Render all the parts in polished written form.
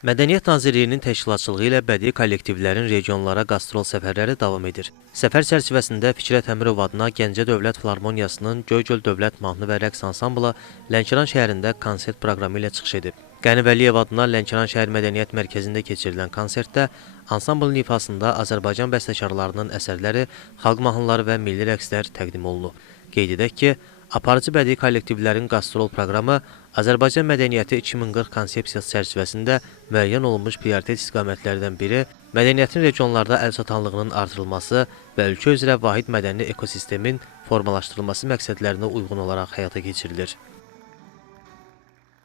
Mədəniyyət Nazirliyinin təşkilatçılığı ilə bədii kollektivlərin regionlara qastrol səfərləri davam edir. Səfər çərçivəsində Fikrət Əmirov adına Gəncə Dövlət Filarmoniyasının Göygöl Dövlət Mahnı və Rəqs Ansamblı Lənkəran şəhərində konsert proqramı ilə çıxış edib. Qəni Vəliyev adına Lənkəran şəhər Mədəniyyət Mərkəzində keçirilən konsertdə ansamblın ifasında Azərbaycan bəstəkarlarının əsərləri, xalq mahnıları və milli rəqslər təqdim olunub. Qeyd edək ki, aparıcı bədii kollektivlərin qastrol proqramı Azərbaycan Mədəniyyəti 2040 konsepsiyası çərçivəsində müəyyən olunmuş prioritet istiqamətlərdən biri mədəniyyətin regionlarda əlçatanlığının artırılması və ölkə üzrə vahid mədəni ekosistemin formalaşdırılması məqsədlərinə uyğun olaraq həyata keçirilir.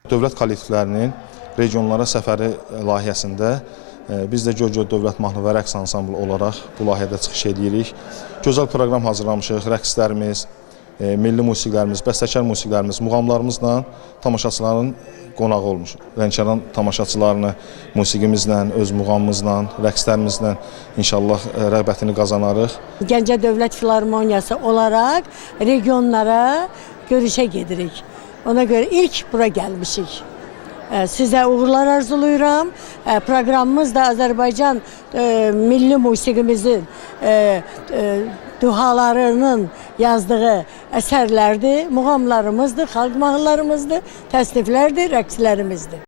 Dövlət kollektivlərinin regionlara səfəri layihəsində biz də Göygöl Dövlət Mahnı və Rəqs Ansamblı olaraq bu layihədə çıxış edirik. Gözəl proqram hazırlamışıq, rəqslərimiz, milli musiqilərimiz, bəstəkar musiqilərimiz, muğamlarımızla tamaşaçıların qonağı olmuş. Lənkəran tamaşaçılarını musiqimizlə, öz muğamımızla, rəqslərimizlə inşallah rəğbətini qazanarıq. Gəncə Dövlət Filarmoniyası olaraq regionlara görüşə gedirik. Ona görə ilk bura gəlmişik. Sizə uğurlar arzulayıram. Proqramımız da Azərbaycan milli musiqimizin duhalarının yazdığı əsərlərdir, muğamlarımızdır, xalq mahnılarımızdır, təsniflərdir, rəqslərimizdir.